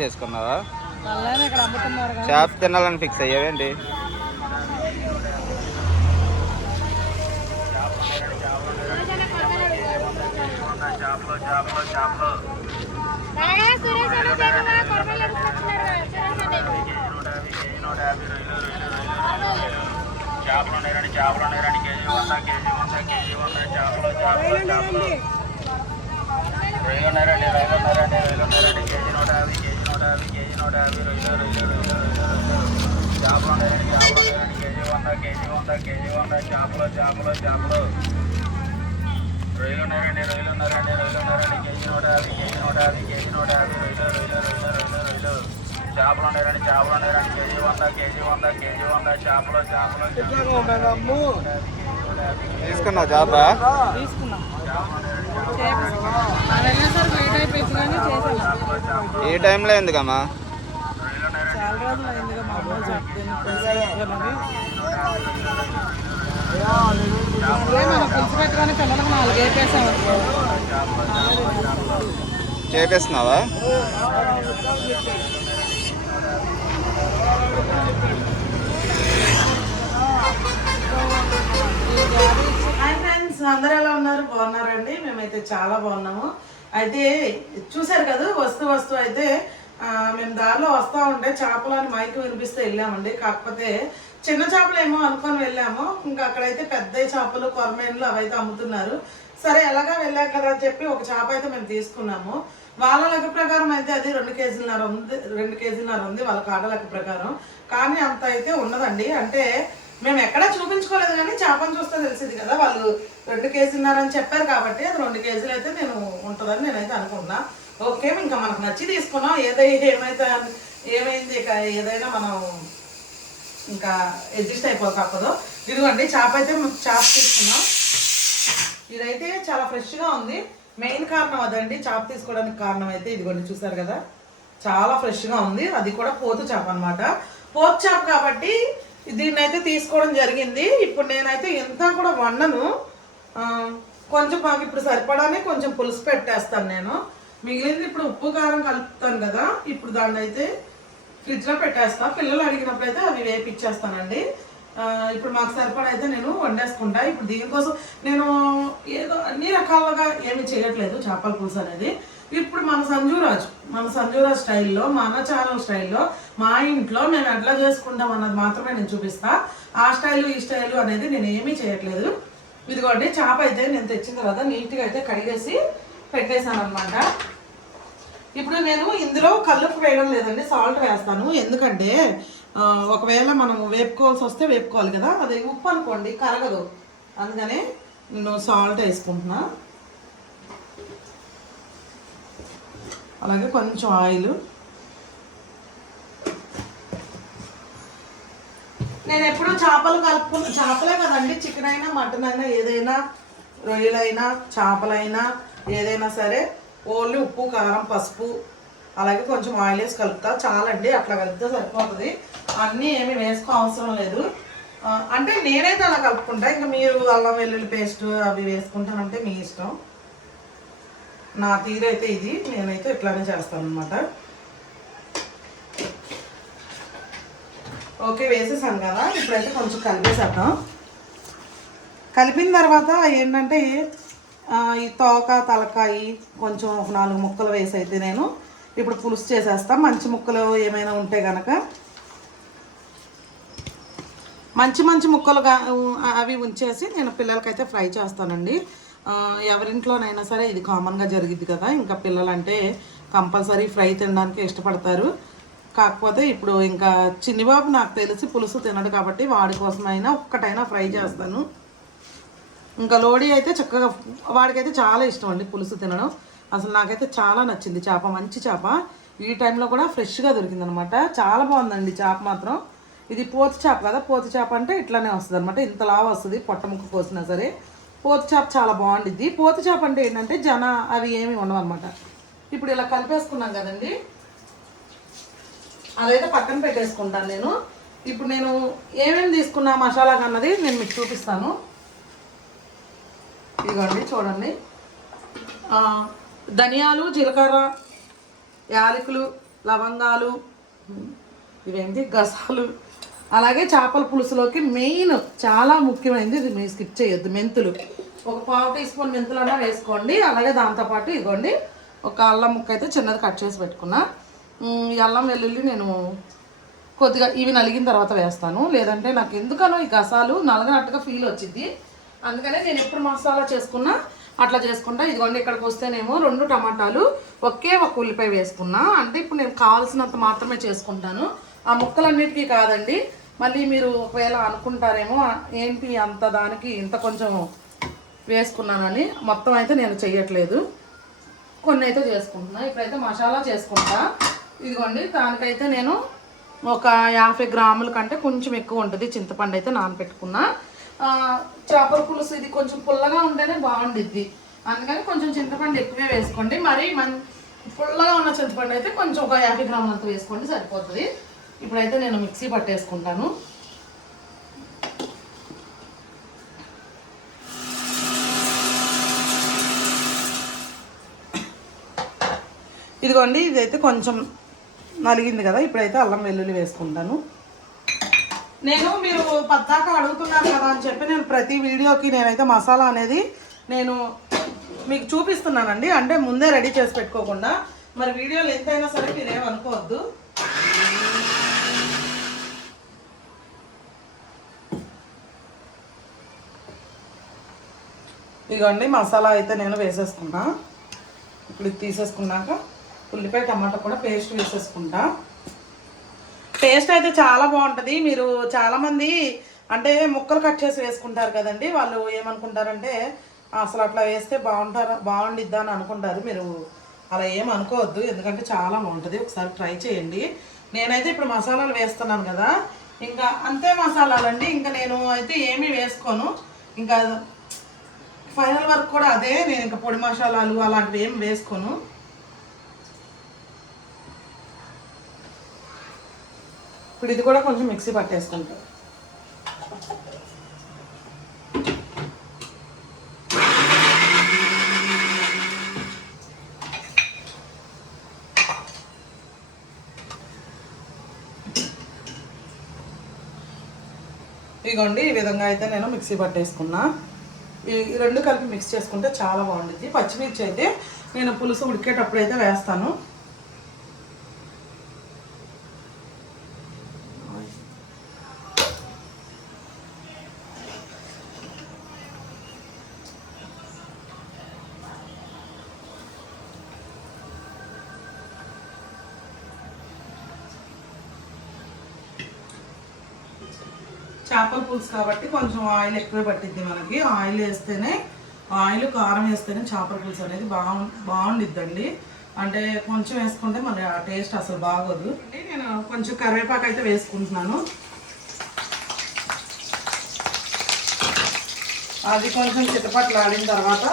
కానీ చేప తినాలని ఫిక్స్ అయ్యావేంటి చేపలు ఉన్నాయండి చేపలు కేజీ వంద కేజీ వంద కేజీ వంద చేపలు చేపలు చేపలు రొయ్యలు ఉన్నారండి రొయ్యలు ఉన్నారండి రొయ్యలు ఉన్నారండి కేజీ నూట యాభై కేజీ నూట యాభై కేజీ నూట యాభై రొయ్యలు రొయ్యలు రొయ్యలు రొయ్యలు చేపలు ఉన్నాయండి చేపలు ఉన్నాయండి కేజీ వంద కేజీ వంద కేజీ వంద చేపలు చేపలు చేపలు. రొయ్యలు ఉన్నారండి రొయ్యలు ఉన్నారండి రొయ్యలు ఉన్నారండి కేజీ నూట యాభై కేజీ నూట యాభై కేజీ నూట యాభై రొయ్యలు రొయ్యలు రొయ్యలు రొయ్యలు రొయ్యలు చేపలు ఉన్నారండి చేపలు ఉన్నారండి కేజీ వంద కేజీ వంద కేజీ వంద చేపలు చేపలు తీసుకున్నావు చేప తీసుకున్నాం అయిపోయింది కానీ ఏ టైంలో ఎందుకమ్మా? చాలా రోజులు అయిందిగా ఫ్రెండ్స్ అందరూ ఎలా ఉన్నారు? బాగున్నారండి. మేమైతే చాలా బాగున్నాము. అయితే చూసారు కదా వస్తూ వస్తూ అయితే మేము దారిలో వస్తూ ఉంటే చేపలు అని మైక్ వినిపిస్తే వెళ్ళామండి. కాకపోతే చిన్న చేపలు ఏమో అనుకొని వెళ్ళాము. ఇంకా అక్కడైతే పెద్ద చేపలు కొరమేన్లు అవైతే అమ్ముతున్నారు. సరే ఎలాగా వెళ్ళాం కదా అని చెప్పి ఒక చేప అయితే మేము తీసుకున్నాము. వాళ్ళ లెక్క ప్రకారం అయితే అది రెండు కేజీలన్నర ఉంది రెండు కేజీలన్నర ఉంది వాళ్ళ కాట లెక్క ప్రకారం. కానీ అంత అయితే ఉన్నదండి అంటే మేము ఎక్కడా చూపించుకోలేదు కానీ చేపను చూస్తే తెలిసింది కదా. వాళ్ళు రెండు కేజీలున్నారని చెప్పారు కాబట్టి అది రెండు కేజీలు అయితే నేను ఉంటుందని నేనైతే అనుకున్నా ఓకే ఇంకా మనకు నచ్చి తీసుకున్నాం. ఏదైతే ఏమైతే ఏమైంది ఇక? ఏదైనా మనం ఇంకా అడ్జస్ట్ అయిపోక ఇదిగోండి చేప అయితే చేప తీసుకున్నాం. ఇదైతే చాలా ఫ్రెష్గా ఉంది. మెయిన్ కారణం అదండి. చేప తీసుకోవడానికి కారణం అయితే ఇదిగోండి చూసారు కదా? చాలా ఫ్రెష్గా ఉంది. అది కూడా పోతు చేప అన్నమాట. పోతు చేప కాబట్టి దీన్నైతే తీసుకోవడం జరిగింది. ఇప్పుడు నేనైతే ఇంత కూడా వండను. కొంచెం మాకు ఇప్పుడు సరిపడానే కొంచెం పులుసు పెట్టేస్తాను నేను. మిగిలింది ఇప్పుడు ఉప్పు కారం కలుపుతాను కదా. ఇప్పుడు దాన్ని అయితే ఫ్రిడ్జ్లో పెట్టేస్తా. పిల్లలు అడిగినప్పుడు అయితే అవి వేపిచ్చేస్తానండి. ఇప్పుడు మాకు సరిపడా అయితే నేను వండేసుకుంటా. ఇప్పుడు దీనికోసం నేను ఏదో అన్ని రకాలుగా ఏమి చేయట్లేదు చేపల పులుసు అనేది. ఇప్పుడు మన సంజురాజు మన సంజురాజ్ స్టైల్లో మన ఛానల్ స్టైల్లో మా ఇంట్లో మేము ఎట్లా చేసుకుంటాం అన్నది మాత్రమే నేను చూపిస్తా. ఆ స్టైల్ ఈ స్టైల్ అనేది నేను ఏమీ చేయట్లేదు. ఇదిగోండి చేప అయితే నేను తెచ్చిన తర్వాత నీట్గా అయితే కడిగేసి పెట్టేశాను అనమాట ఇప్పుడు నేను ఇందులో కల్లుపు వేయడం లేదండి సాల్ట్ వేస్తాను. ఎందుకంటే ఒకవేళ మనం వేపుకోవాల్సి వస్తే వేపుకోవాలి కదా. అది ఉప్పు అనుకోండి కరగదు. అందుకనే నేను సాల్ట్ వేసుకుంటున్నా. అలాగే కొంచెం ఆయిల్. నేను ఎప్పుడూ చేపలు కలుపుకున్న చేపలే కదండి చికెన్ అయినా మటన్ అయినా ఏదైనా రొయ్యలైనా చేపలైనా ఏదైనా సరే ఓన్లీ ఉప్పు కారం పసుపు అలాగే కొంచెం ఆయిల్ వేసి కలుపుతా. చాలండి అట్లా కలిపితే సరిపోతుంది. అన్నీ ఏమి వేసుకో అవసరం లేదు. అంటే నేనైతే అలా కలుపుకుంటా. ఇంకా మీరు అల్లం వెల్లుల్లి పేస్ట్ అవి వేసుకుంటానంటే మీ ఇష్టం. నా తీరైతే ఇది. నేనైతే ఇట్లానే చేస్తాను అనమాట ఓకే వేసేసాను కదా. ఇప్పుడైతే కొంచెం కలిపేసేద్దాం. కలిపిన తర్వాత ఏంటంటే ఈ తోక తలకాయి కొంచెం ఒక నాలుగు ముక్కలు వేసి అయితే నేను ఇప్పుడు పులుసు చేసేస్తా. మంచి ముక్కలు ఏమైనా ఉంటే కనుక మంచి మంచి ముక్కలుగా అవి ఉంచేసి నేను పిల్లలకైతే ఫ్రై చేస్తానండి. ఎవరింట్లోనైనా సరే ఇది కామన్గా జరిగింది కదా ఇంకా పిల్లలంటే కంపల్సరీ ఫ్రై తినడానికి ఇష్టపడతారు. కాకపోతే ఇప్పుడు ఇంకా చిన్నిబాబు నాకు తెలిసి పులుసు తినడు కాబట్టి వాడి కోసమైనా ఒక్కటైనా ఫ్రై చేస్తాను. ఇంకా లోడీ అయితే చక్కగా వాడికైతే చాలా ఇష్టం అండి పులుసు తినడం. అసలు నాకైతే చాలా నచ్చింది చేప మంచి చేప. ఈ టైంలో కూడా ఫ్రెష్గా దొరికిందనమాట. చాలా బాగుందండి చేప మాత్రం. ఇది పోతు చేప కదా పోతు చేప అంటే ఇట్లానే వస్తుంది అనమాట లావా వస్తుంది పొట్ట ముక్క కోసినా సరే. పోతు చేప చాలా బాగుండిద్ది. పోతు చేప అంటే ఏంటంటే జన అవి ఏమి ఉండవు అనమాట ఇప్పుడు ఇలా కలిపేసుకున్నాం కదండి. అదైతే పక్కన పెట్టేసుకుంటాను నేను. ఇప్పుడు నేను ఏమేమి తీసుకున్నా మసాలా అన్నది నేను మీకు చూపిస్తాను. ఇదిగోండి చూడండి. ధనియాలు జీలకర్ర యాలకులు లవంగాలు ఇవేంటి? గసాలు అలాగే చేపల పులుసులోకి మెయిన్ చాలా ముఖ్యమైనది ఇది. మీరు స్కిప్ చేయొద్దు. మెంతులు. ఒక పావు టీ స్పూన్ మెంతులన్నా వేసుకోండి. అలాగే దాంతోపాటు ఇదిగోండి ఒక అల్లం ముక్క అయితే చిన్నది కట్ చేసి పెట్టుకున్నా. ఈ అల్లం వెల్లుల్లి నేను కొద్దిగా ఇవి నలిగిన తర్వాత వేస్తాను. లేదంటే నాకు ఎందుకనో ఈ గసాలు నలగనట్టుగా ఫీల్ వచ్చింది అందుకనే నేను ఎప్పుడు మసాలా చేసుకున్నా అట్లా చేసుకుంటా. ఇదిగోండి ఇక్కడికి వస్తేనేమో రెండు టమాటాలు ఒకే ఒక ఉల్లిపాయ వేసుకున్నా. అంటే ఇప్పుడు నేను కావాల్సినంత మాత్రమే చేసుకుంటాను. ఆ ముక్కలన్నిటికీ కాదండి. మళ్ళీ మీరు ఒకవేళ అనుకుంటారేమో ఏంటి అంత దానికి ఇంత కొంచెం వేసుకున్నానని మొత్తం అయితే నేను చెయ్యట్లేదు. కొన్ని అయితే చేసుకుంటున్నా. ఇప్పుడైతే మసాలా చేసుకుంటా. ఇదిగోండి దానికైతే నేను ఒక యాభై గ్రాముల కంటే కొంచెం ఎక్కువ ఉంటుంది. చింతపండు అయితే నానబెట్టుకున్నా చేపల పులుసు ఇది కొంచెం పుల్లగా ఉంటేనే బాగుండిద్ది. అందుకని కొంచెం చింతపండు ఎక్కువే వేసుకోండి. మరి మన్ పుల్లగా ఉన్న చింతపండు అయితే కొంచెం ఒక యాభై గ్రాములంత వేసుకోండి సరిపోతుంది. ఇప్పుడైతే నేను మిక్సీ పట్టేసుకుంటాను. ఇదిగోండి ఇదైతే కొంచెం నలిగింది కదా ఇప్పుడైతే అల్లం వెల్లుల్లి వేసుకుంటాను. నేను మీరు పద్దాక అడుగుతున్నారు కదా అని చెప్పి నేను ప్రతి వీడియోకి నేనైతే మసాలా అనేది నేను మీకు చూపిస్తున్నానండి. అంటే ముందే రెడీ చేసి పెట్టుకోకుండా మరి వీడియోలు ఎంతైనా సరే మీరు ఇదిగోండి మసాలా అయితే నేను వేసేసుకున్నా. ఇప్పుడు ఇది తీసేసుకున్నాక ఉల్లిపాయ టమాటా కూడా పేస్ట్ వేసేసుకుంటా. టేస్ట్ అయితే చాలా బాగుంటుంది. మీరు చాలామంది అంటే ముక్కలు కట్ చేసి వేసుకుంటారు కదండి. వాళ్ళు ఏమనుకుంటారంటే అసలు అట్లా వేస్తే బాగుంటారు బాగుండిద్దా అని అనుకుంటారు. మీరు అలా ఏం అనుకోవద్దు. ఎందుకంటే చాలా బాగుంటుంది. ఒకసారి ట్రై చేయండి. నేనైతే ఇప్పుడు మసాలాలు వేస్తున్నాను కదా. ఇంకా అంతే మసాలాలండి. ఇంకా నేను అయితే ఏమీ వేసుకోను. ఇంకా ఫైనల్ వర్క్ కూడా అదే నేను ఇంకా పొడి మసాలాలు అలాంటివి ఏం వేసుకోను. ఇప్పుడు ఇది కూడా కొంచెం మిక్సీ పట్టేసుకుంటా. ఇదిగోండి ఈ విధంగా అయితే నేను మిక్సీ పట్టేసుకున్నా. ఈ రెండు కలిపి మిక్స్ చేసుకుంటే చాలా బాగుంటుంది పచ్చిమిర్చి అయితే నేను పులుసు ఉడికేటప్పుడు అయితే వేస్తాను. చేపల పులుసు కాబట్టి కొంచెం ఆయిల్ ఎక్కువే పట్టిద్ది మనకి. ఆయిల్ వేస్తేనే ఆయిల్ కారం వేస్తేనే చేపల పులుసు అనేది బాగు బాగుండిద్దండి. అంటే కొంచెం వేసుకుంటే మరి ఆ టేస్ట్ అసలు బాగోదు. అంటే నేను కొంచెం కరివేపాకు అయితే వేసుకుంటున్నాను. అది కొంచెం చిటపట్లు ఆడిన తర్వాత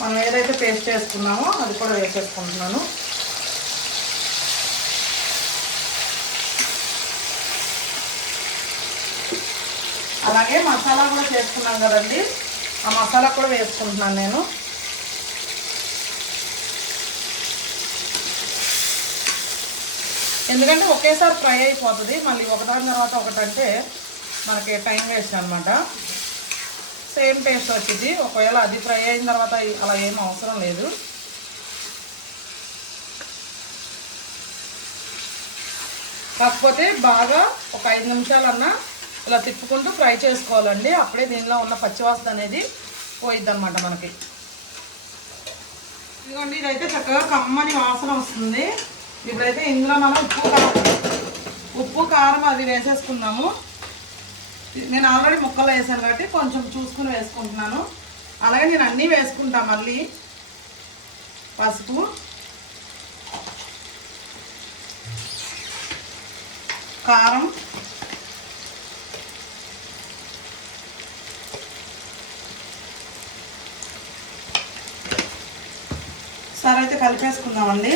మనం ఏదైతే పేస్ట్ చేసుకున్నామో అది కూడా వేసేసుకుంటున్నాను. అలాగే మసాలా కూడా చేసుకున్నాం కదండి. ఆ మసాలా కూడా వేసుకుంటున్నాను నేను. ఎందుకంటే ఒకేసారి ఫ్రై అయిపోతుంది. మళ్ళీ ఒకదాని తర్వాత ఒకటంటే మనకి టైం వేస్ట్ అనమాట సేమ్ టేస్ట్ వచ్చింది ఒకవేళ అది ఫ్రై అయిన తర్వాత అలా ఏం అవసరం లేదు. కాకపోతే బాగా ఒక ఐదు నిమిషాలన్నా ఇలా తిప్పుకుంటూ ఫ్రై చేసుకోవాలండి. అప్పుడే దీనిలో ఉన్న పచ్చివాసన అనేది పోయిద్ది అనమాట మనకి. ఇదిగోండి ఇదైతే చక్కగా కమ్మని వాసన వస్తుంది. ఇప్పుడైతే ఇందులో మనం ఉప్పు కారం ఉప్పు కారం అది వేసేసుకుందాము. నేను ఆల్రెడీ ముక్కలు వేసాను కాబట్టి కొంచెం చూసుకుని వేసుకుంటున్నాను. అలాగే నేను అన్నీ వేసుకుంటా మళ్ళీ. పసుపు. కారం. ఒకసారి అయితే కలిపేసుకుందామండి.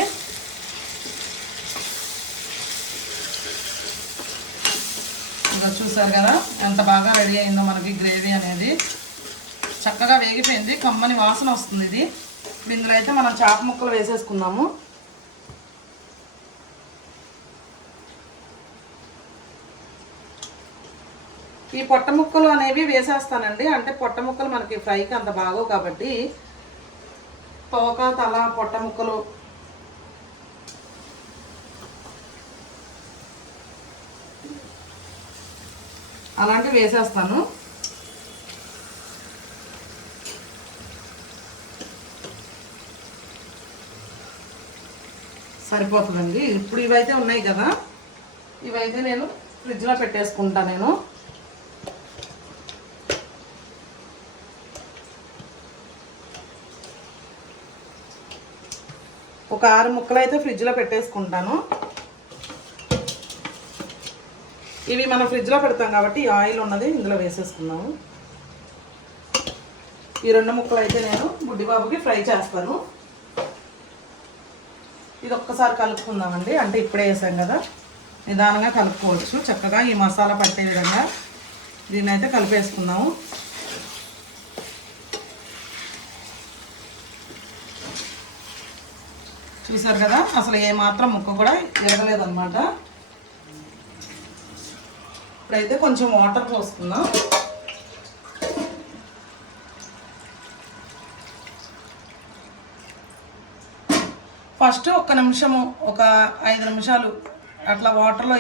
ఇంకా చూసారు కదా ఎంత బాగా రెడీ అయిందో మనకి గ్రేవీ అనేది. చక్కగా వేగిపోయింది కమ్మని వాసన వస్తుంది ఇది. ఇందులో అయితే మనం చేప ముక్కలు వేసేసుకుందాము. ఈ పొట్ట ముక్కలు అనేవి వేసేస్తానండి. అంటే పొట్ట ముక్కలు మనకి ఫ్రైకి అంత బాగో కాబట్టి తోక తల పొట్ట ముక్కలు. అలాంటివి వేసేస్తాను. సరిపోతుందండి. ఇప్పుడు ఇవైతే ఉన్నాయి కదా. ఇవైతే నేను ఫ్రిడ్జ్లో పెట్టేసుకుంటా నేను. ఒక ఆరు ముక్కలు అయితే ఫ్రిడ్జ్లో పెట్టేసుకుంటాను. ఇవి మనం ఫ్రిడ్జ్లో పెడతాం కాబట్టి ఈ ఆయిల్ ఉన్నది ఇందులో వేసేసుకున్నాము ఈ రెండు ముక్కలు అయితే నేను బుడ్డిబాబుకి ఫ్రై చేస్తాను. ఇది ఒక్కసారి కలుపుకుందామండి. అంటే ఇప్పుడే వేసాం కదా. నిదానంగా కలుపుకోవచ్చు. చక్కగా ఈ మసాలా పట్టే విధంగా దీన్ని అయితే కలిపేసుకుందాము. చూసారు కదా? అసలు ఏమాత్రం ముక్క కూడా ఎరగలేదన్నమాట. ఇప్పుడైతే కొంచెం వాటర్ పోసుకుందాం ఫస్ట్ ఒక నిమిషము ఒక ఐదు నిమిషాలు అట్లా వాటర్లో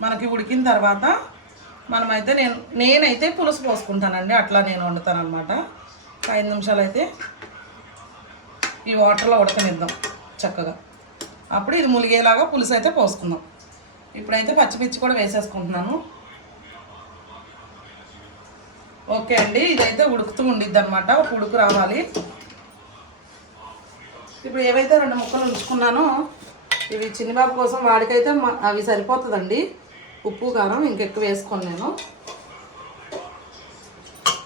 మనకి ఉడికిన తర్వాత మనమైతే నేను నేనైతే పులుసు పోసుకుంటానండి. అట్లా నేను వండుతాను అనమాట ఐదు నిమిషాలు అయితే ఈ వాటర్లో ఉడకనిద్దాం. చక్కగా. అప్పుడు ఇది ములిగేలాగా పులుసు అయితే పోసుకుందాం. ఇప్పుడైతే పచ్చిమిర్చి కూడా వేసేసుకుంటున్నాను. ఓకే అండి ఇదైతే ఉడుకుతూ ఉండిద్ది అనమాట ఒక ఉడుకు రావాలి. ఇప్పుడు ఏవైతే రెండు ముక్కలు ఉంచుకున్నానో ఇవి చిన్నబాబు కోసం వాడికైతే మ- అవి సరిపోతుందండి. ఉప్పు కారం ఇంకెక్కువ వేసుకోను నేను.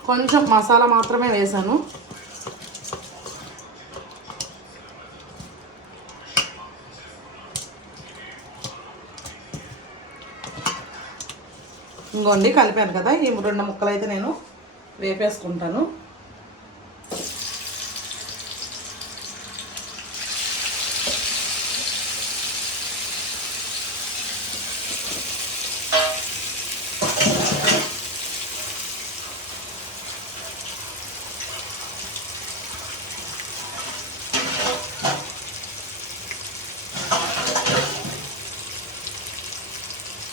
కొంచెం మసాలా మాత్రమే వేసాను. ఇంకోండి కలిపాను కదా ఈ రెండు ముక్కలు అయితే నేను వేపేసుకుంటాను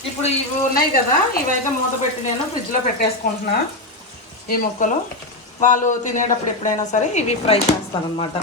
ఇప్పుడు ఇవి ఉన్నాయి కదా ఇవైతే మూత పెట్టి నేను ఫ్రిడ్జ్లో పెట్టేసుకుంటున్నా ఈ ముక్కలు. వాళ్ళు తినేటప్పుడు ఎప్పుడైనా సరే ఇవి ఫ్రై చేస్తానమాట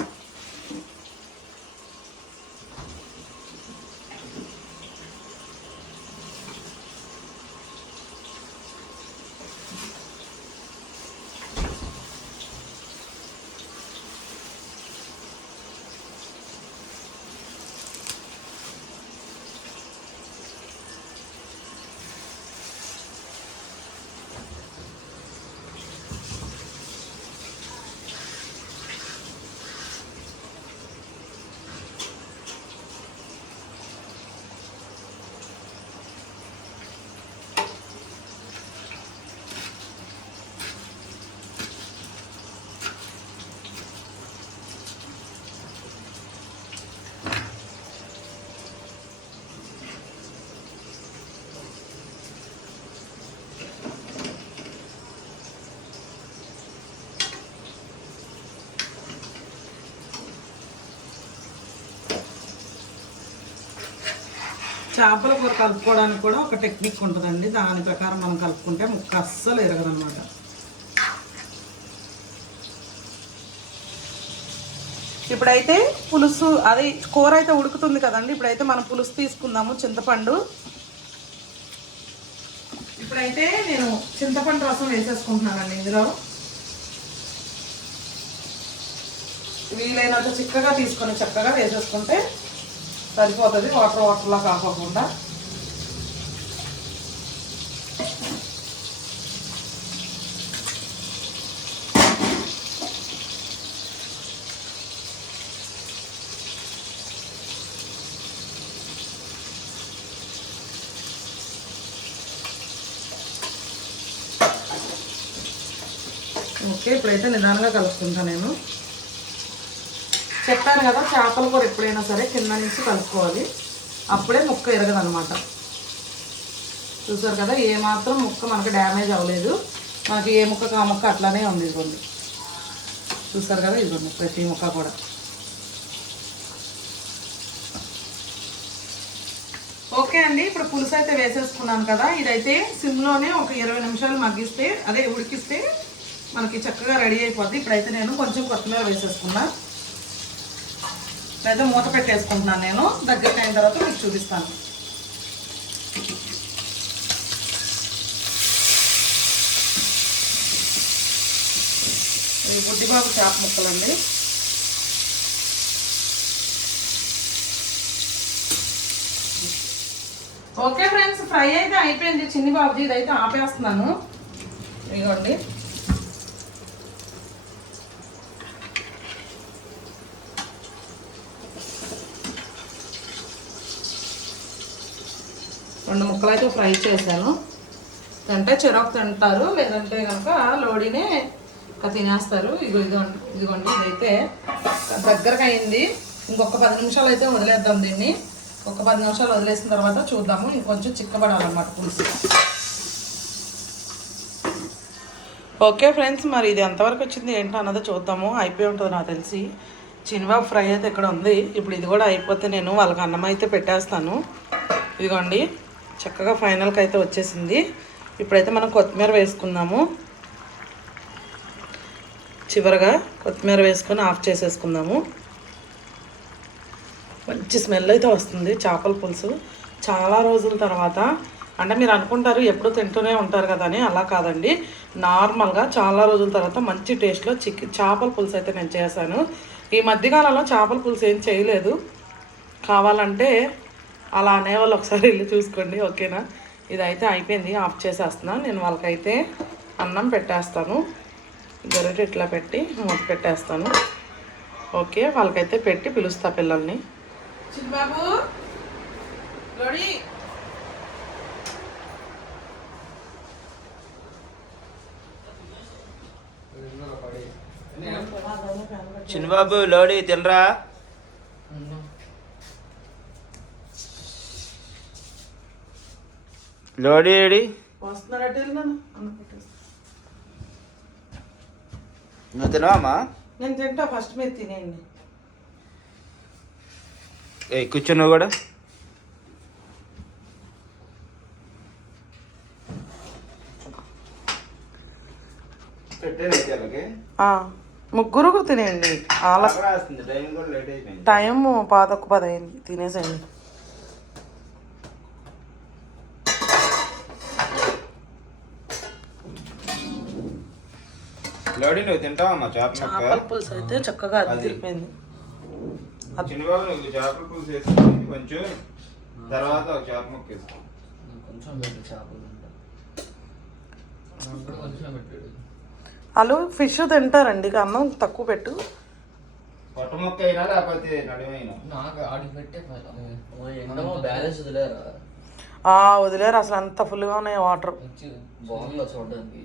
చేపల కూర కలుపుకోవడానికి కూడా ఒక టెక్నిక్ ఉంటుందండి. దాని ప్రకారం మనం కలుపుకుంటే ముక్క అస్సలు ఎరగదనమాట ఇప్పుడైతే పులుసు అదే కూర అయితే ఉడుకుతుంది కదండి. ఇప్పుడైతే మనం పులుసు తీసుకుందాము చింతపండు. ఇప్పుడైతే నేను చింతపండు రసం వేసేసుకుంటున్నానండి ఇందులో. వీలైనంత చిక్కగా తీసుకొని చక్కగా వేసేసుకుంటే సరిపోతుంది వాటర్ వాటర్లా కాకుండా ఓకే ఇప్పుడైతే నిదానంగా కలుపుకుంటా నేను. చెప్పాను కదా చేపల కూర ఎప్పుడైనా సరే కింద నుంచి కలుపుకోవాలి. అప్పుడే ముక్క ఎరగదనమాట చూసారు కదా ఏ మాత్రం ముక్క మనకి డ్యామేజ్ అవ్వలేదు. మనకి ఏ ముక్క కా ముక్క అట్లానే ఉంది ఇదిగోండి. చూసారు కదా ఇదిగోండి ప్రతి ముక్క కూడా. ఓకే అండి ఇప్పుడు పులుసు అయితే వేసేసుకున్నాను కదా. ఇదైతే సిమ్లోనే ఒక ఇరవై నిమిషాలు మగ్గిస్తే అదే ఉడికిస్తే మనకి చక్కగా రెడీ అయిపోద్ది. ఇప్పుడైతే నేను కొంచెం కొత్తిమీర వేసేసుకున్నాను లేదా మూత పెట్టేసుకుంటున్నాను నేను. దగ్గరికి అయిన తర్వాత మీకు చూపిస్తాను. ఇవి బుడ్డిబాబు చేప ముక్కలండి. ఓకే ఫ్రెండ్స్ ఫ్రై అయితే అయిపోయింది. చిన్ని బాబుజీ ఇదైతే ఆపేస్తున్నాను. ఇదిగోండి. రెండు ముక్కలు అయితే ఫ్రై చేశాను. తింటే చెరకు తింటారు లేదంటే కనుక లోడీనే ఇంకా తినేస్తారు. ఇగో ఇదిగోండి ఇదిగోండి ఇదైతే దగ్గరకు అయింది ఇంకొక పది నిమిషాలు అయితే వదిలేద్దాం దీన్ని. ఒక పది నిమిషాలు వదిలేసిన తర్వాత చూద్దాము. ఇంకొంచెం చిక్కబడాలన్నమాట పులుసు. ఓకే ఫ్రెండ్స్ మరి ఇది ఎంతవరకు వచ్చింది ఏంటో అన్నది చూద్దాము. అయిపోయి ఉంటుంది నాకు తెలిసి. చిన్నబాబు ఫ్రై అయితే ఇక్కడ ఉంది. ఇప్పుడు ఇది కూడా అయిపోతే నేను వాళ్ళకి అన్నం అయితే పెట్టేస్తాను. ఇదిగోండి. చక్కగా ఫైనల్కి అయితే వచ్చేసింది. ఇప్పుడైతే మనం కొత్తిమీర వేసుకుందాము. చివరగా కొత్తిమీర వేసుకొని ఆఫ్ చేసేసుకుందాము. మంచి స్మెల్ అయితే వస్తుంది చేపల పులుసు. చాలా రోజుల తర్వాత అంటే మీరు అనుకుంటారు ఎప్పుడు తింటూనే ఉంటారు కదా అని అలా కాదండి. నార్మల్గా చాలా రోజుల తర్వాత మంచి టేస్ట్లో చిక్ చేపల పులుసు అయితే నేను చేశాను. ఈ మధ్యకాలంలో చేపల పులుసు ఏం చేయలేదు. కావాలంటే అలా అనేవాళ్ళు ఒకసారి వెళ్ళి చూసుకోండి ఓకేనా? ఇదైతే అయిపోయింది ఆఫ్ చేసేస్తున్నా. నేను వాళ్ళకైతే అన్నం పెట్టేస్తాను. గరిటె ఇట్లా పెట్టి మూత పెట్టేస్తాను. ఓకే వాళ్ళకైతే పెట్టి పిలుస్తా పిల్లల్ని. చిన్నబాబు లోడి చిన్నబాబు లోడి తినరా? లోడి ఏడి. నువ్వు తినవామా నేను తింటా ఫస్ట్ మీరు తినేయండి. ఏ కూర్చున్నావు కూడా. ముగ్గురు తినేయండి. టైం కూడా లేట్ అయిపోయింది. టైం పాదొక్క పది అయింది తినేసేయండి. లోడి నువ్వు తింటావమ్మా చేప చేపల పులుసు అయితే చక్కగా అది. అదిరిపోయింది చిన్నబాబు నువ్వు చేపల పులుసు వేసుకొని కొంచెం తర్వాత ఒక చేప ముక్క వేసుకో. కొంచెం పెట్టు చేపలు వాళ్ళు ఫిష్ తింటారండి అన్నం తక్కువ పెట్టు. పొట్ట ముక్క అయినా లేకపోతే నడిమైనా నాకు ఆడికి పెట్టే ఎండమో బ్యాలెన్స్ వదిలేరా? ఆ వదిలేరు అసలు అంత ఫుల్గా ఉన్నాయి వాటర్. మంచి బాగుందా చూడడానికి?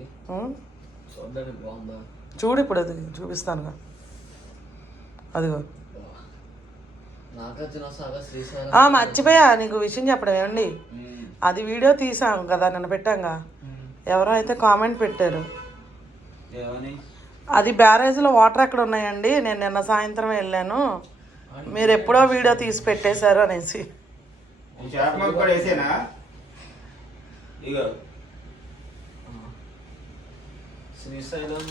చూడు ఇప్పుడు అది చూపిస్తానుగా. అదిగో. మర్చిపోయా నీకు విషయం చెప్పడం ఏమండి? అది వీడియో తీసాం కదా నిన్న పెట్టాంగా. ఎవరో అయితే కామెంట్ పెట్టారు. ఏమని? అది బ్యారేజ్లో వాటర్ ఎక్కడ ఉన్నాయండి? నేను నిన్న సాయంత్రం వెళ్ళాను. మీరు ఎప్పుడో వీడియో తీసి పెట్టేశారు అనేసి ఈ చేప ముక్క కూడా వేసేనా ఇగో శ్రీశైలం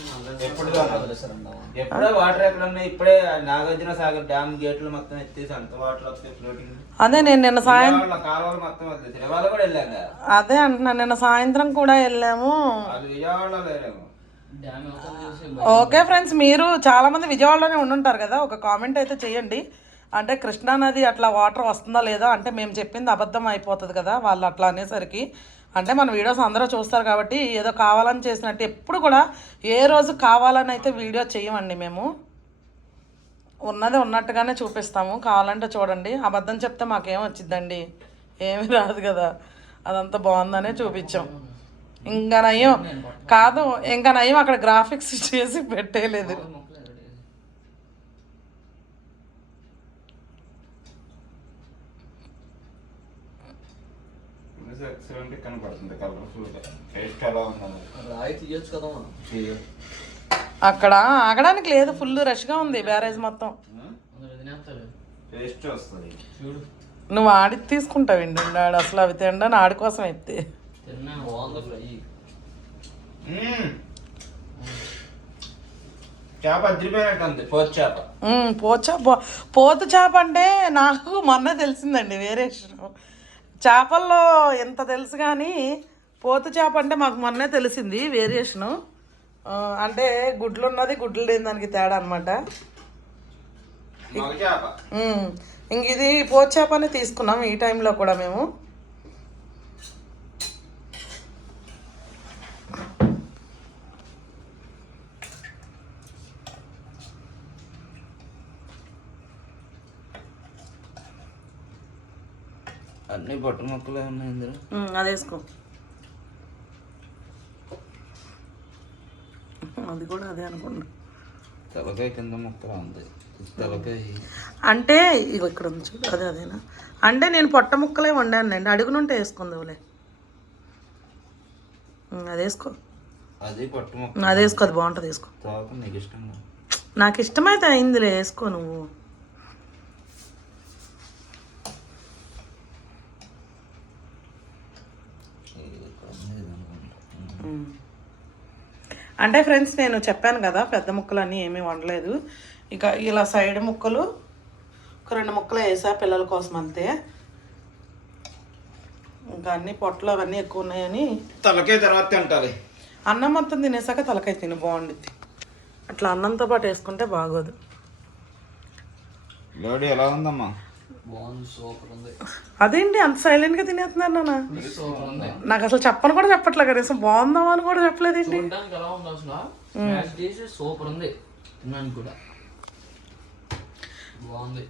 ఎప్పుడు వదిలేసారంటావా ఎప్పుడో వాటర్ ఎక్కడ ఉన్నాయి ఇప్పుడే నాగార్జున సాగర్ డ్యామ్ గేట్లు మొత్తం ఎత్తేసి అంత వాటర్ వస్తాయి ఫ్లోటింగ్ అదే నేను నిన్న సాయం కాలువలు మొత్తం వదిలేసి విజయవాడ కూడా వెళ్ళాం కదా? అదే అంటున్నాను నిన్న సాయంత్రం కూడా వెళ్ళాము. అది విజయవాడలో చూసి ఓకే ఫ్రెండ్స్ మీరు చాలామంది విజయవాడలోనే ఉండుంటారు కదా? ఒక కామెంట్ అయితే చేయండి. అంటే కృష్ణా నది అట్లా వాటర్ వస్తుందా లేదా? అంటే మేము చెప్పింది అబద్ధం అయిపోతుంది కదా వాళ్ళు అట్లా అనేసరికి. అంటే మన వీడియోస్ అందరూ చూస్తారు కాబట్టి ఏదో కావాలని చేసినట్టు ఎప్పుడు కూడా ఏ రోజు కావాలని అయితే వీడియో చేయమండి మేము. ఉన్నది ఉన్నట్టుగానే చూపిస్తాము. కావాలంటే చూడండి. అబద్ధం చెప్తే మాకేం వచ్చిందండి ఏమీ రాదు కదా. అదంతా బాగుందనే చూపించాం. ఇంకా నయం. కాదు ఇంకా నయం అక్కడ గ్రాఫిక్స్ చేసి పెట్టేయలేదు. టేస్ట్ ఎలా రాయి తీయొచ్చు కదా మనం. అక్కడ ఆగడానికి లేదు ఫుల్ రష్గా ఉంది బ్యారేజ్ మొత్తం. అందులో తినేస్తారు. టేస్ట్ వస్తుంది. చూడు. నువ్వు ఆడి తీసుకుంటావండి ఆడు అసలు అవి తినడానికి ఆడి కోసం ఉంది పోతు చేప. పోతు చేప. అంటే నాకు మొన్న తెలిసిందండి వేరే చేపల్లో ఎంత తెలుసు కానీ పోతు చేప అంటే మాకు మొన్నే తెలిసింది వేరియేషను. అంటే గుడ్లు ఉన్నది గుడ్లు లేని దానికి తేడా అనమాట ఇంక ఇది పోతు చేప అని తీసుకున్నాం ఈ టైంలో కూడా మేము. అన్ని బొట్ట మొక్కలే ఉన్నాయి ఇందులో? అది వేసుకో. అది కూడా అదే అనుకున్నా తలకాయ కింద ముక్కలా ఉంది. తలకాయ. అంటే ఇగో ఇక్కడ ఉంది చూడు అదే అదేనా? అంటే నేను పొట్ట ముక్కలే వండానండి అడుగునుంటే వేసుకుందాంలే ఉమ్, అది వేసుకో. అది పట్టు అది వేసుకో అది బాగుంటుంది వేసుకో. నాకు ఇష్టమైతే అయిందిలే వేసుకో నువ్వు ఇది ఇక్కడ ఉంది, ఇది అనుకుంటా. ఉమ్. అంటే ఫ్రెండ్స్ నేను చెప్పాను కదా పెద్ద ముక్కలు అన్నీ ఏమీ వండలేదు. ఇక ఇలా సైడ్ ముక్కలు ఒక రెండు ముక్కలు వేసా పిల్లల కోసం అంతే. ఇంకా అన్ని పొట్టలు అవన్నీ ఎక్కువ ఉన్నాయని తలకాయ తర్వాత తింటాలి అన్నం మొత్తం తినేసాక తలకాయ తిని బాగుండిద్ది. అట్లా అన్నంతో పాటు వేసుకుంటే బాగోదు. ఎలా ఉందమ్మా? అదేంటి అంత సైలెంట్గా తినేస్తున్నారు నాన్న? నాకు అసలు చెప్పను కూడా చెప్పట్లే కనీసం బాగుందామా అని కూడా అసలు. చేసి సూపర్ ఉంది. తిన్నాను కూడా. బాగుంది.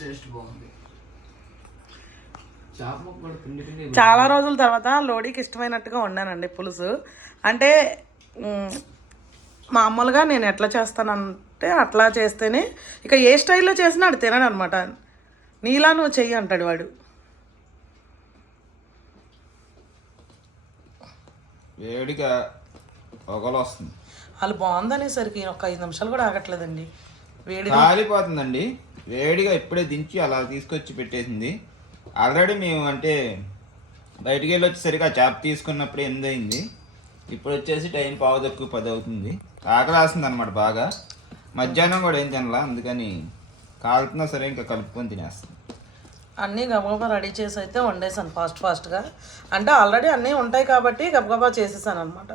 టేస్ట్ బాగుంది. చాలా రోజుల తర్వాత లోడీకి ఇష్టమైనట్టుగా వండానండి పులుసు. అంటే మామూలుగా నేను ఎట్లా చేస్తానంటే అట్లా చేస్తేనే ఇక ఏ స్టైల్లో చేసినా ఆడు తినడు అనమాట నీలా నువ్వు చెయ్యి అంటాడు వాడు. వేడిగా పొగలు వస్తుంది. వాళ్ళు బాగుందనేసరికి ఒక ఐదు నిమిషాలు కూడా ఆగట్లేదండి. వేడి కాలిపోతుందండి. వేడిగా ఇప్పుడే దించి అలా తీసుకొచ్చి పెట్టేసింది. ఆల్రెడీ మేము అంటే బయటికి వెళ్ళి వచ్చేసరికి ఆ చేప తీసుకున్నప్పుడు ఎనిమిది అయింది. ఇప్పుడు వచ్చేసి టైం పావు తక్కువ పది అవుతుంది. ఆకలేస్తుంది అనమాట బాగా. మధ్యాహ్నం కూడా ఏం తినలా? అందుకని కాలుతున్నా సరే ఇంకా కలుపుకొని తినేస్తాం. అన్నీ గబగబా రెడీ చేసి అయితే వండేసాను ఫాస్ట్ ఫాస్ట్గా. అంటే ఆల్రెడీ అన్నీ ఉంటాయి కాబట్టి గబగబా చేసేసాను అనమాట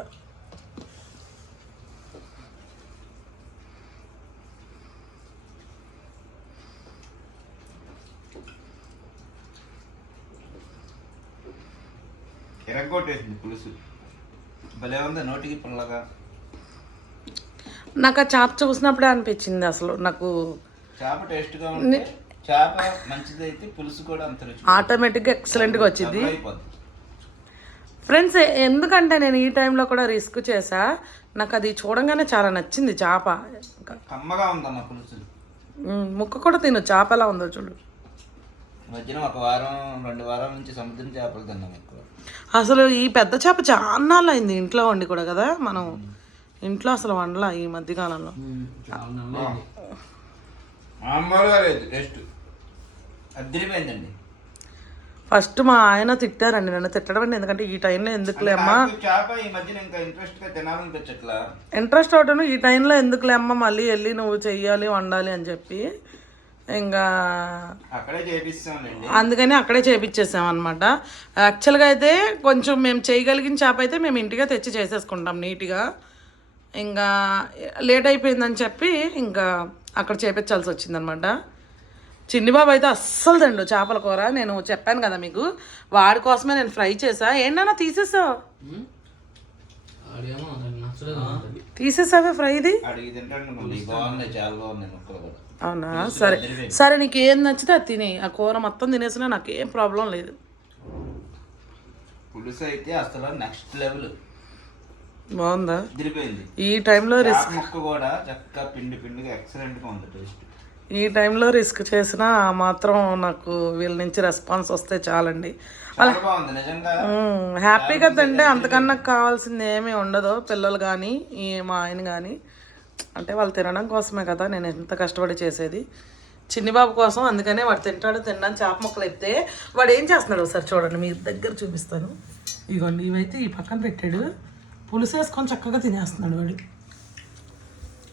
ఎరగొట్టేసింది పులుసు. భలే ఉంది నోటికి పుల్లగా. నాకు ఆ చాప్ చూసినప్పుడే అనిపించింది అసలు. నాకు చేప టేస్ట్గా ఉంటే చేప మంచిదైతే పులుసు కూడా అంత రుచి ఆటోమేటిక్గా ఎక్సలెంట్గా వచ్చింది. ఫ్రెండ్స్ ఎందుకంటే నేను ఈ టైంలో కూడా రిస్క్ చేసా. నాకు అది చూడంగానే చాలా నచ్చింది చేప. కమ్మగా పులుసు. ముక్క కూడా తిను చేప ఎలా ఉందో చూడు. మధ్యన ఒక వారం రెండు వారాల నుంచి సముద్రం చేపలు తిన్నాం ఎక్కువ. అసలు ఈ పెద్ద చేప చాలా అయింది ఇంట్లో వండి కూడా కదా మనం. ఇంట్లో అసలు వండలా ఈ మధ్యకాలంలో. ఫస్ట్ మా ఆయన తిట్టారండి నన్ను తిట్టడం అండి ఎందుకంటే ఈ టైంలో ఎందుకులే అమ్మా? నాకు చేప ఈ మధ్యన ఇంకా ఇంట్రెస్ట్ ఒకటి ఈ టైంలో ఎందుకులే అమ్మ మళ్ళీ వెళ్ళి నువ్వు చెయ్యాలి వండాలి అని చెప్పి ఇంకా అందుకని అక్కడే చేపించేసాం అనమాట యాక్చువల్గా అయితే కొంచెం మేము చేయగలిగిన చేప అయితే మేము ఇంటిగా తెచ్చి చేసేసుకుంటాం నీట్గా. ఇంకా లేట్ అయిపోయిందని చెప్పి ఇంకా అక్కడ చేపించాల్సి వచ్చిందనమాట చిన్నిబాబు అయితే అస్సలు తిండు చేపల కూర. నేను చెప్పాను కదా మీకు వాడి కోసమే నేను ఫ్రై చేసా. ఏంటన్నా తీసేసావు. తీసేసావే ఫ్రైది అవునా? సరే. సరే నీకు ఏం నచ్చితే అది తిని. ఆ కూర మొత్తం తినేసినా నాకు ఏం ప్రాబ్లం లేదు. పులుసు అయితే అసలు నెక్స్ట్ లెవెల్ బాగుందా? ఈ టైంలో రిస్క్. ముక్క కూడా చక్కగా పిండి పిండిగా ఎక్సలెంట్గా ఉంది టేస్ట్ ఈ టైంలో రిస్క్ చేసినా ఆ మాత్రం నాకు వీళ్ళ నుంచి రెస్పాన్స్ వస్తే చాలండి. హ్యాపీగా తింటే అంతకన్నా కావాల్సింది ఏమీ ఉండదు. పిల్లలు కానీ ఈ మా ఆయన కానీ అంటే వాళ్ళు తినడం కోసమే కదా నేను ఎంత కష్టపడి చేసేది. చిన్ని బాబు కోసం అందుకనే వాడు తింటాడు తినడానికి చేప ముక్కలు అయితే వాడు ఏం చేస్తున్నాడు ఒకసారి చూడండి మీ దగ్గర చూపిస్తాను. ఇగోండి ఇవైతే ఈ పక్కన పెట్టాడు. పులుసు వేసుకొని చక్కగా తినేస్తున్నాడు వాడు.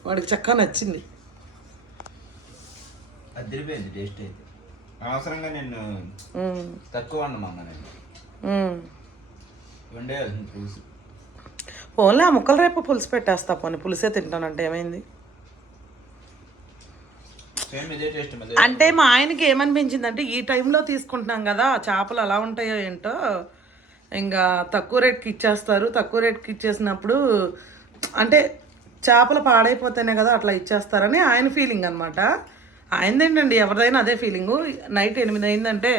వాడికి చక్కగా నచ్చింది. అదిరిపోయింది టేస్ట్ అయితే. అనవసరంగా నేను. తక్కువ నేను పులుసు. పోన్లే ఆ ముక్కలు రేపు పులుసు పెట్టేస్తా పోనీ. పులుసే తింటానంటే ఏమైంది? సేమ్ ఇదే టేస్ట్ మళ్ళీ. అంటే మా ఆయనకి ఏమనిపించిందంటే ఈ టైంలో తీసుకుంటున్నాం కదా చేపలు ఎలా ఉంటాయో ఏంటో ఇంకా తక్కువ రేట్కి ఇచ్చేస్తారు. తక్కువ రేట్కి ఇచ్చేసినప్పుడు అంటే చేపలు పాడైపోతేనే కదా అట్లా ఇచ్చేస్తారని ఆయన ఫీలింగ్ అనమాట ఆయనదేంటండి? ఎవరిదైనా అదే ఫీలింగు నైట్ ఎనిమిది అయిందంటే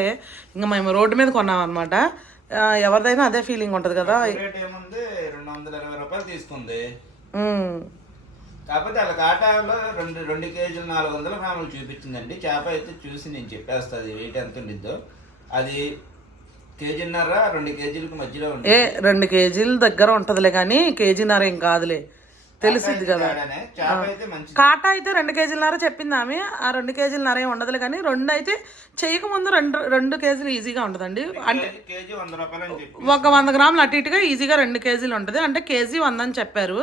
ఇంకా మేము రోడ్డు మీద కొన్నాం అనమాట ఎవరిదైనా అదే ఫీలింగ్ ఉంటుంది కదా. రెండు వందల ఇరవై రూపాయలు తీసుకుంది. కాకపోతే వాళ్ళ కాటాలో రెండు రెండు కేజీలు నాలుగు వందల గ్రాములు చూపించిందండి. చేప అయితే చూసి నేను చెప్పేస్తుంది వెయిట్ ఎంత ఉండిద్దో. అది కేజీన్నర రెండు కేజీలకు మధ్యలో ఉంది. ఏ రెండు కేజీల దగ్గర ఉంటుందిలే కానీ కేజీన్నర ఏం కాదులే. తెలిసిద్ది కదా. కాటా అయితే రెండు కేజీలన్నర చెప్పింది ఆమె. ఆ రెండు కేజీలన్నర ఏం ఉండదులే కానీ రెండు అయితే చేయకముందు రెండు రెండు కేజీలు ఈజీగా ఉంటుందండి. అంటే ఒక వంద గ్రాములు అటు ఇటుగా ఈజీగా రెండు కేజీలు ఉంటుంది. అంటే కేజీ వంద అని చెప్పారు.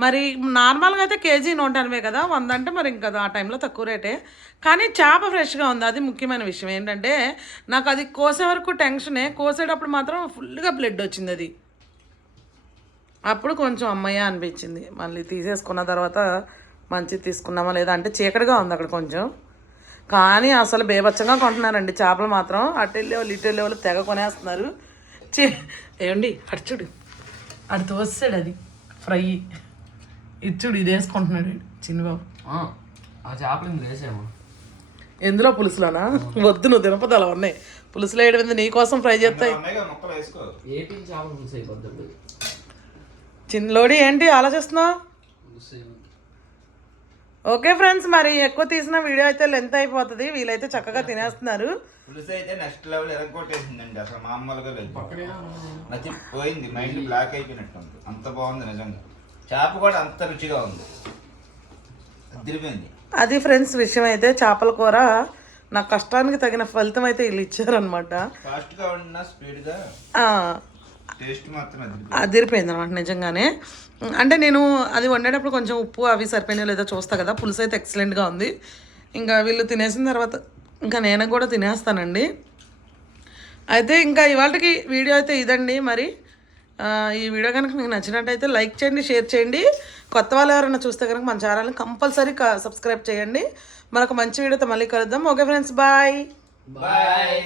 మరి నార్మల్గా అయితే కేజీ నూట ఎనభై కదా వంద అంటే మరి ఇంకా ఆ టైంలో తక్కువ రేటే. కానీ చేప ఫ్రెష్గా ఉంది అది ముఖ్యమైన విషయం. ఏంటంటే నాకు అది కోసే వరకు టెన్షనే కోసేటప్పుడు మాత్రం ఫుల్గా బ్లడ్ వచ్చింది అది. అప్పుడు కొంచెం అమ్మయ్య అనిపించింది మళ్ళీ తీసేసుకున్న తర్వాత మంచిది తీసుకున్నామా లేదా అంటే చీకటిగా ఉంది అక్కడ కొంచెం. కానీ అసలు బేబచ్చంగా కొంటున్నారండి చేపలు మాత్రం. అటు వెళ్ళే వాళ్ళు ఇటు వెళ్ళే వాళ్ళు తెగ కొనేస్తున్నారు. చే ఏమండి అటు చూడు. అటు అది ఫ్రై. ఇది చూడు ఇది వేసుకుంటున్నాడు చిన్నబాబు. ఆ, ఆ చేపలు వేసాము ఎందులో పులుసులోనా? వద్దు నువ్వు తినపదు అలా ఉన్నాయి. పులుసులో వేయడం నీ కోసం ఫ్రై చేస్తాయి. అయిపోద్ది చిన్నలోడి ఏంటి? ఆలోచిస్తున్నావు ఓకే ఫ్రెండ్స్ మరి ఎక్కువ తీసిన వీడియో అయితే లెంత్ అయిపోతుంది. వీలైతే చక్కగా తినేస్తున్నారు. పులుసు అయితే నెక్స్ట్ లెవెల్ ఎరగొట్టేసిందండి. అసలు మామూలుగా లేదు. నచ్చి పోయింది మైండ్ బ్లాక్ అయిపోయినట్టు అంత బాగుంది నిజంగా. చేప కూడా అంత రుచిగా ఉంది. అదిరిపోయింది. అది ఫ్రెండ్స్ విషయం అయితే చేపల కూర నా కష్టానికి తగిన ఫలితం అయితే వీళ్ళు ఇచ్చారనమాట ఫాస్ట్గా వండినా స్పీడ్గా టేస్ట్ మాత్రం అదిరిపోయింది. అనమాట నిజంగానే. అంటే నేను అది వండేటప్పుడు కొంచెం ఉప్పు అవి సరిపోయినాయో లేదో చూస్తా కదా పులుసు అయితే ఎక్సలెంట్గా ఉంది. ఇంకా వీళ్ళు తినేసిన తర్వాత ఇంకా నేను కూడా తినేస్తానండి. అయితే ఇంకా ఇవాళకి వీడియో అయితే ఇదండి మరి. ఈ వీడియో కనుక మీకు నచ్చినట్టయితే లైక్ చేయండి షేర్ చేయండి. కొత్త వాళ్ళు ఎవరైనా చూస్తే కనుక మన ఛానల్ని కంపల్సరీ సబ్స్క్రైబ్ చేయండి. మరొక మంచి వీడియోతో మళ్ళీ కలుద్దాం. Okay friends bye. బాయ్.